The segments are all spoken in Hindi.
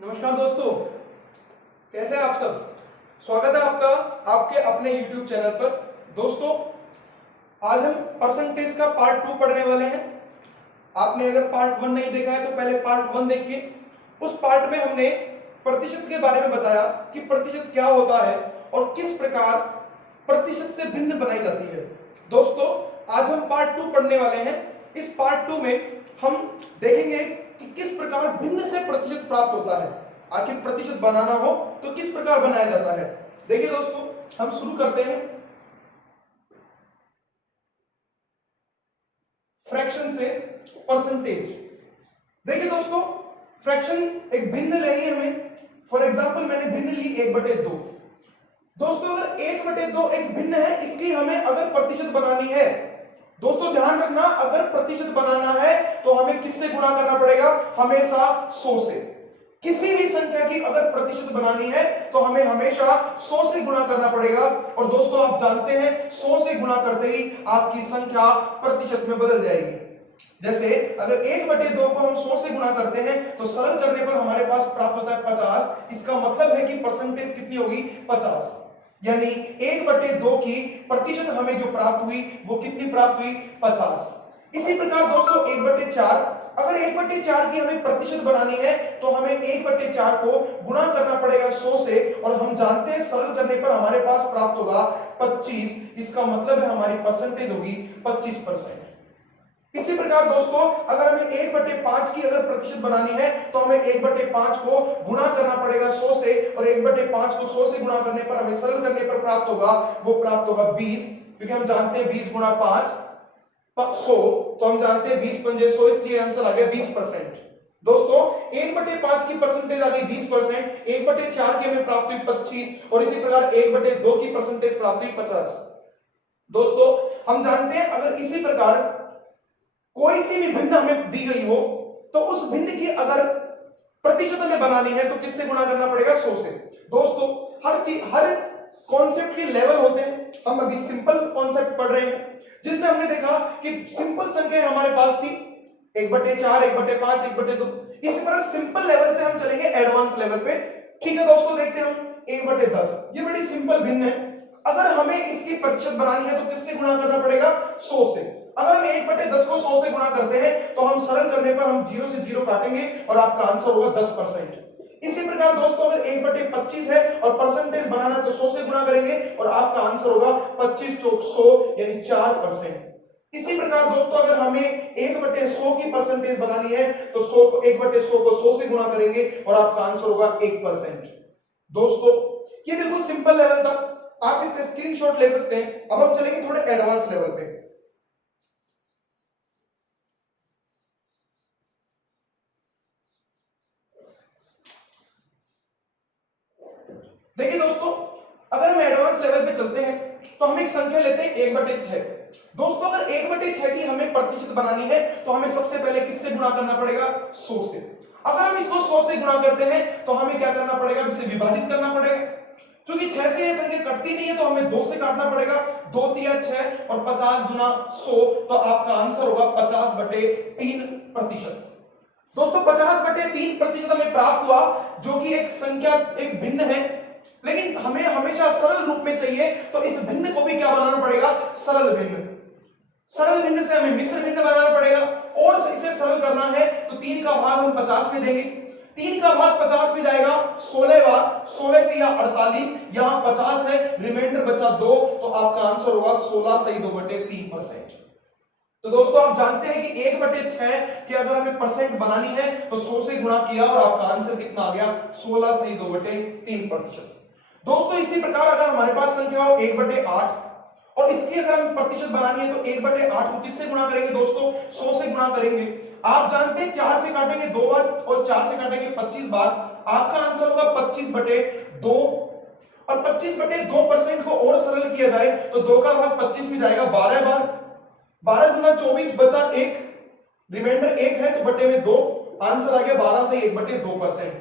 नमस्कार दोस्तों, कैसे हैं आप सब। स्वागत है आपका आपके अपने YouTube चैनल पर। दोस्तों, आज हम परसेंटेज का पार्ट 2 पढ़ने वाले हैं। आपने अगर पार्ट 1 नहीं देखा है तो पहले पार्ट 1 देखिए। उस पार्ट में हमने प्रतिशत के बारे में बताया कि प्रतिशत क्या होता है और किस प्रकार प्रतिशत से भिन्न बनाई जाती है। दोस्तों, आज हम पार्ट 2 पढ़ने वाले हैं। इस पार्ट 2 में हम देखेंगे कि किस प्रकार भिन्न से प्रतिशत प्राप्त होता है। आखिर प्रतिशत बनाना हो तो किस प्रकार बनाया जाता है। देखिए दोस्तों, हम शुरू करते हैं फ्रैक्शन से परसेंटेज। देखिए दोस्तों, फ्रैक्शन एक भिन्न लेनी है हमें। फॉर एग्जांपल मैंने भिन्न ली 1/2। दोस्तों, अगर 1/2 एक भिन्न है, इसकी हमें अगर प्रतिशत बनानी है, दोस्तों ध्यान रखना, अगर प्रतिशत बनाना है तो हमें किससे गुणा करना पड़ेगा? हमेशा 100 से। किसी भी संख्या की अगर प्रतिशत बनानी है तो हमें हमेशा 100 से गुणा करना पड़ेगा। और दोस्तों आप जानते हैं 100 से गुणा करते ही आपकी संख्या प्रतिशत में बदल जाएगी। जैसे अगर 1/2 को हम 100 से गुणा करते हैं तो सरल करने पर हमारे पास प्राप्त होता है 50। इसका मतलब है कि परसेंटेज कितनी होगी? 50। यानी 1/2 की प्रतिशत हमें जो प्राप्त हुई वो कितनी प्राप्त हुई? 50। इसी प्रकार दोस्तों 1/4, अगर 1/4 की हमें प्रतिशत बनानी है तो हमें 1/4 को गुणा करना पड़ेगा 100 से। और हम जानते हैं सरल करने पर हमारे पास प्राप्त होगा 25। इसका मतलब है हमारी परसेंटेज होगी 25%। इसी प्रकार दोस्तों, अगर हमें 1/5 की अगर प्रतिशत बनानी है तो हमें 1/5 को गुणा करना पड़ेगा 100 से। और 1/5 को 100 से गुणा करने पर हमें सरल करने पर प्राप्त होगा, वो प्राप्त होगा 20। क्योंकि हम जानते हैं 20 गुणा 5 100, तो हम जानते हैं 20 पंजे 100, इसलिए आंसर आ गया 20%। दोस्तों 1/5 की परसेंटेज आ गई 20%, 1/4 की हमें प्राप्त हुई 25 और इसी प्रकार 1/2 की परसेंटेज प्राप्त हुई 50। दोस्तों हम जानते हैं अगर इसी प्रकार कोई सी भी भिन्न हमें दी गई हो तो उस भिन्न की अगर प्रतिशत हमें बनानी है तो किससे गुणा करना पड़ेगा? 100 से। दोस्तों हर चीज, हर कॉन्सेप्ट के लेवल होते हैं। हम अभी सिंपल कॉन्सेप्ट पढ़ रहे हैं जिसमें हमने देखा कि सिंपल संख्या हमारे पास थी 1/4, 1/5, 1/2। इसी तरह सिंपल लेवल से हम चलेंगे एडवांस लेवल पे। ठीक है दोस्तों, देखते हैं हम 1/10। ये बड़ी सिंपल भिन्न है। अगर हमें इसकी प्रतिशत बनानी है तो किससे गुणा करना पड़ेगा? 100 से। अगर हम 1/10 को 100 से गुणा करते हैं तो हम सरल करने पर हम 0 से 0 काटेंगे और आपका आंसर होगा 10%। इसी प्रकार दोस्तों अगर 1/25 है और परसेंटेज बनाना है तो 100 से गुणा करेंगे और आपका आंसर होगा 25 चौक 100 यानी 4%। इसी प्रकार दोस्तों अगर हमें 1/100 की परसेंटेज बनानी है तो 1/100 को 100 से गुणा करेंगे और आपका आंसर होगा 1%। दोस्तों ये बिल्कुल सिंपल लेवल था, आप इसका स्क्रीनशॉट ले सकते हैं। अब हम चलेंगे थोड़े एडवांस लेवल पे। देखिए दोस्तों, अगर हम एडवांस लेवल पे चलते हैं तो हम एक संख्या लेते हैं 1/6। दोस्तों अगर 1/6 की हमें प्रतिशत बनानी है तो हमें सबसे पहले किससे गुणा करना पड़ेगा? 100 से। अगर हम इसको 100 से गुणा करते हैं तो हमें क्या करना पड़ेगा? इसे विभाजित करना पड़ेगा। क्योंकि 6 से ये संख्या कटती नहीं है तो हमें 2 से काटना पड़ेगा। 2 तिया 6 और 50 गुना 100, तो आपका आंसर होगा 50/3%। दोस्तों 50/3% हमें प्राप्त हुआ, जो कि एक संख्या एक भिन्न है, लेकिन हमें हमेशा सरल रूप में चाहिए तो इस भिन्न को भी क्या बनाना पड़ेगा? सरल भिन्न। सरल भिन्न से हमें मिश्र भिन्न बनाना पड़ेगा। और इसे सरल करना है तो 3 का भाग हम 50 में देंगे। 3 का भाग 50 में जाएगा 16 बार, 16 तिया 48, यहां 50 है, रिमाइंडर बचा 2, तो आपका आंसर होगा 16 सही 2/3%। तो दोस्तों आप जानते हैं कि 1/6 कि अगर हमें परसेंट बनानी है तो 100 से गुणा किया और आपका आंसर कितना आ गया? 16 सही 2/3%। दोस्तों इसी प्रकार अगर हमारे पास संख्या हो 1/8 और इसकी अगर हमें प्रतिशत बनानी है तो 1/8 को किससे गुणा करेंगे? दोस्तों 100 से गुणा करेंगे। आप जानते हैं 4 से काटेंगे 2 बार और 4 से काटेंगे 25 बार, आपका आंसर होगा 25/2। और 25/2% को और सरल किया जाए तो 2 का भाग 25 में जाएगा 12 बार, 12 गुना 24 बचा 1, रिमाइंडर 1 है तो बटे में 2, आंसर आ गया 12 से 1/2%।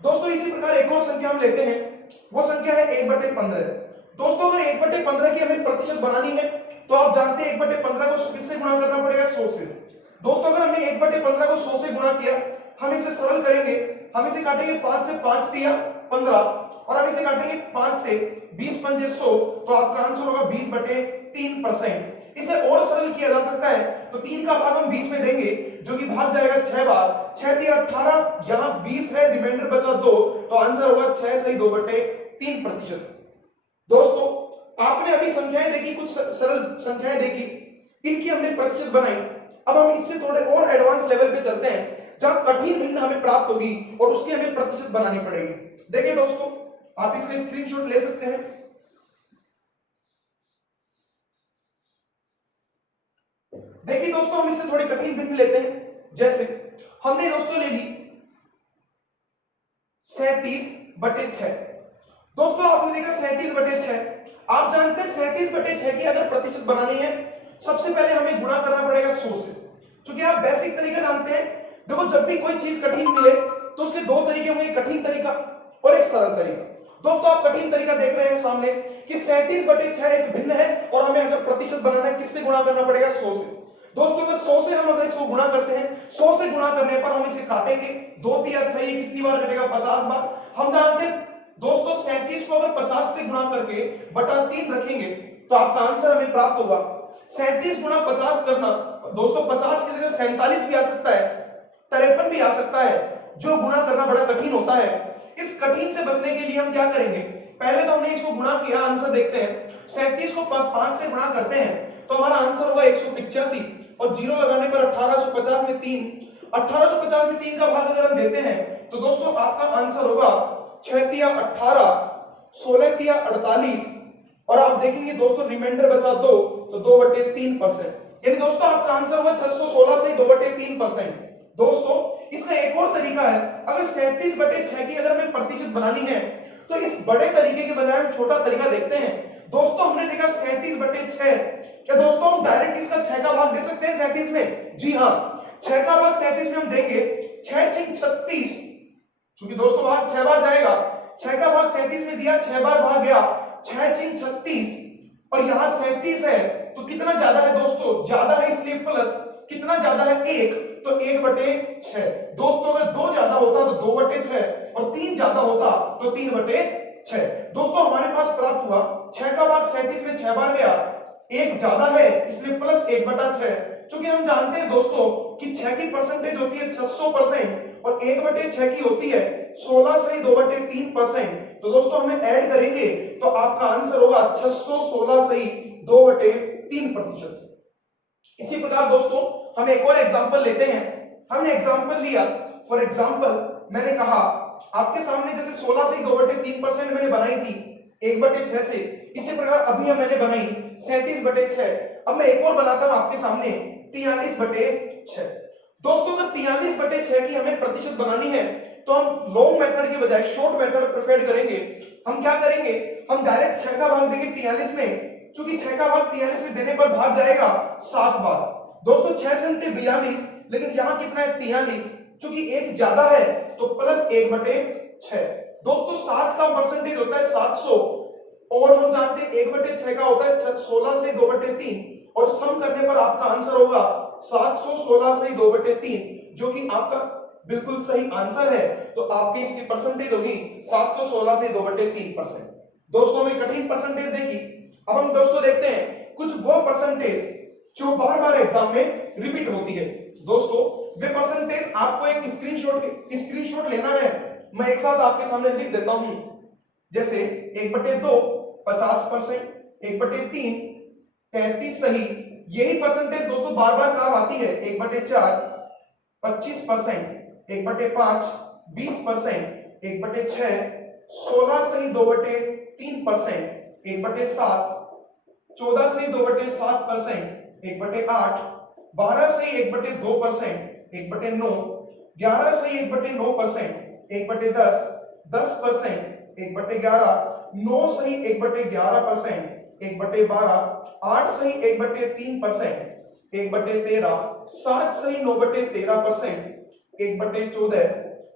दोस्तों इसी प्रकार एक और संख्या हम लेते हैं, वो संख्या है 1/15। दोस्तों अगर 1/15 की हमें प्रतिशत बनानी है तो आप जानते हैं 1/15 को किससे गुणा करना पड़ेगा? 100 से। दोस्तों अगर हमने 1/15 को 100 से गुणा किया, हम इसे सरल करेंगे हम इसे काटेंगे 5 से 5 दिया 15 और हम इसे काटेंगे 5 से 20 पंजे 100, तो आपका आंसर होगा 20/3%। इसे और सरल किया जा सकता है, तो 3 का भाग हम 20 में देंगे जो कि भाग जाएगा 6 बार, 6 दिया 18, यहां 20 है, रिमाइंडर बचा 2, तो आंसर होगा 6 सही 2/3%। दोस्तों आपने अभी संख्याएं देखी, कुछ सरल संख्याएं देखी, इनकी हमने प्रतिशत बनाई। अब हम इससे थोड़े और एडवांस लेवल पे चलते हैं जहां कठिन भिन्न हमें प्राप्त होगी और उसकी हमें प्रतिशत बनानी पड़ेगी। देखिए दोस्तों, आप इसका स्क्रीनशॉट ले सकते हैं। देखिए दोस्तों, हम इससे थोड़ी कठिन भिन्न लेते हैं। जैसे हमने दोस्तों ले ली 37/6। दोस्तों आपने देखा 37/6, आप जानते हैं 37/6 की अगर प्रतिशत बनानी है, सबसे पहले हमें गुणा करना पड़ेगा 100 से। क्योंकि आप बेसिक तरीका जानते हैं, देखो जब भी कोई चीज कठिन मिले तो उसके दो तरीके होंगे, कठिन तरीका और एक सरल तरीका। दोस्तों आप कठिन तरीका देख रहे हैं सामने कि 37/6 एक भिन्न है और हमें अगर प्रतिशत बनाना है, किससे गुणा करना पड़ेगा? 100 से। दोस्तों अगर 100 से हम अगर इसको गुणा करते हैं, 100 से गुणा करने पर हम इसे काटेंगे, 2 तिया 6, ये कितनी बार कटेगा? 50 बार। हम जानते हैं दोस्तों 37 को अगर 50 से गुणा करके बटा 3 रखेंगे तो आपका आंसर हमें प्राप्त होगा 37 गुणा 50 करना। दोस्तों 50 की जगह 47 भी आ सकता है, 53 भी आ सकता है, जो गुणा करना बड़ा कठिन होता है। इस कठिन से बचने के लिए हम क्या करेंगे? पहले तो हमने इसको गुणा किया, आंसर देखते हैं। 37 को 5 से गुणा करते हैं तो हमारा आंसर होगा 185 और जीरो लगाने पर 1850 में 3, 1850 में 3 का भाग अगर हम देते हैं तो दोस्तों आपका आंसर होगा 6 तिया 18, 16 तिया 48 और आप देखेंगे दोस्तों रिमाइंडर बचा 2, तो 2/3%। यानी दोस्तों आपका आंसर होगा 616 से 2/3%। दोस्तों इसका एक और तरीका है, अगर 37/6 की अगर हमें प्रतिशत बनानी है तो इस बड़े तरीके के बजाय हम छोटा तरीका देखते हैं। दोस्तों हमने देखा 37/6, क्या दोस्तों हम डायरेक्ट इसका 6 का भाग दे सकते हैं 37 में? जी हाँ, 6 का भाग 37 में हम देंगे, 6 6 36, क्योंकि दोस्तों भाग 6 बार जाएगा, 6 का भाग 37 में दिया, 6 बार भाग गया, 6 6 36 और यहां 37 है तो कितना ज्यादा है दोस्तों? ज्यादा है, इसलिए प्लस, कितना ज्यादा है? 1, तो 1/6। दोस्तों अगर 2 ज्यादा होता तो 2/6 और 3 ज्यादा होता तो 3/6। दोस्तों हमारे पास प्राप्त हुआ 6 का भाग 37 में 6 बार गया, 1 ज्यादा है इसलिए प्लस 1/6। क्योंकि हम जानते हैं दोस्तों कि 6 की परसेंटेज होती है 600% और 1/6 की होती है 16 से 2/3%। तो दोस्तों हमें ऐड करेंगे तो आपका आंसर होगा 616 से 2/3%। इसी प्रकार दोस्तों हम एक और एग्जांपल लेते हैं। हमने एग्जांपल लिया, फॉर एग्जांपल मैंने कहा आपके सामने जैसे 16 से 2/3% मैंने बनाई थी 1/6 से, इसी प्रकार अभी मैंने बनाई 37/6। अब मैं एक और बनाता हूं आपके सामने 43/6। दोस्तों अगर 43/6 की हमें प्रतिशत बनानी है तो हम लॉन्ग मेथड के बजाय शॉर्ट मेथड प्रेफर करेंगे। हम क्या करेंगे? हम डायरेक्ट 6 का भाग देंगे 43 में, क्योंकि 6 का भाग 43 में देने पर भाग जाएगा 7 बार। दोस्तों 6 से 42, लेकिन यहां कितना है? 43, क्योंकि 1 ज्यादा है तो प्लस 1/6। दोस्तों 7 का परसेंटेज होता है 700 और हम जानते हैं 1/6 का होता है 16 से 2/3 और सम करने पर आपका आंसर होगा 716 से 2/3, जो कि आपका बिल्कुल सही आंसर है। तो आपकी इसकी परसेंटेज होगी 716 से 2/3%। दोस्तों हमने कठिन परसेंटेज देखी, अब हम दोस्तों देखते हैं कुछ वो परसेंटेज जो बार बार एग्जाम में रिपीट होती है। दोस्तों वे परसेंटेज आपको एक स्क्रीनशॉट लेना है, मैं एक साथ आपके सामने लिख देता हूं। जैसे 1/2 50%, 1/3 33 सही, यही परसेंटेज दोस्तों बार बार काम आती है। 1/4 25%, 1/5 20%, 1/6 16 सही 2/3%, 1/7 14 सही 2/7%, 1/8 12 सही 1/2%, 1/9 11 सही 1/9%, 1/10 10%, 1/11 9 सही 1/11%, 1/12 8 सही 1/3%, 1/13 7 सही 9/13%, 1/14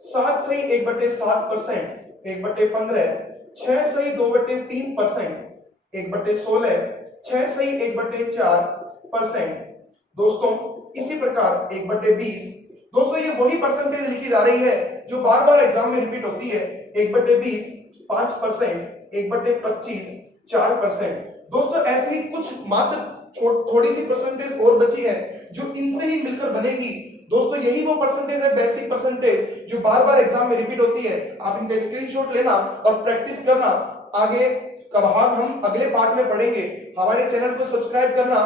7 सही 1/7%, 1/15 6 सही 2/3%, 1/16 6 सही 1/4%। दोस्तों इसी प्रकार 1/20, दोस्तों ये वही परसेंटेज लिखी जा रही है जो बार बार एग्जाम में रिपीट होती है, 1/20 5%, 1/25 4%। दोस्तों ऐसे ही कुछ मात्र थोड़ी सी परसेंटेज और बची है जो इनसे ही मिलकर बनेगी। दोस्तों यही वो परसेंटेज है, बेसिक परसेंटेज, जो बार बार एग्जाम में रिपीट होती है। आप इनका स्क्रीनशॉट लेना और प्रैक्टिस करना। आगे का भाग हम अगले पार्ट में पढ़ेंगे। हमारे चैनल को सब्सक्राइब करना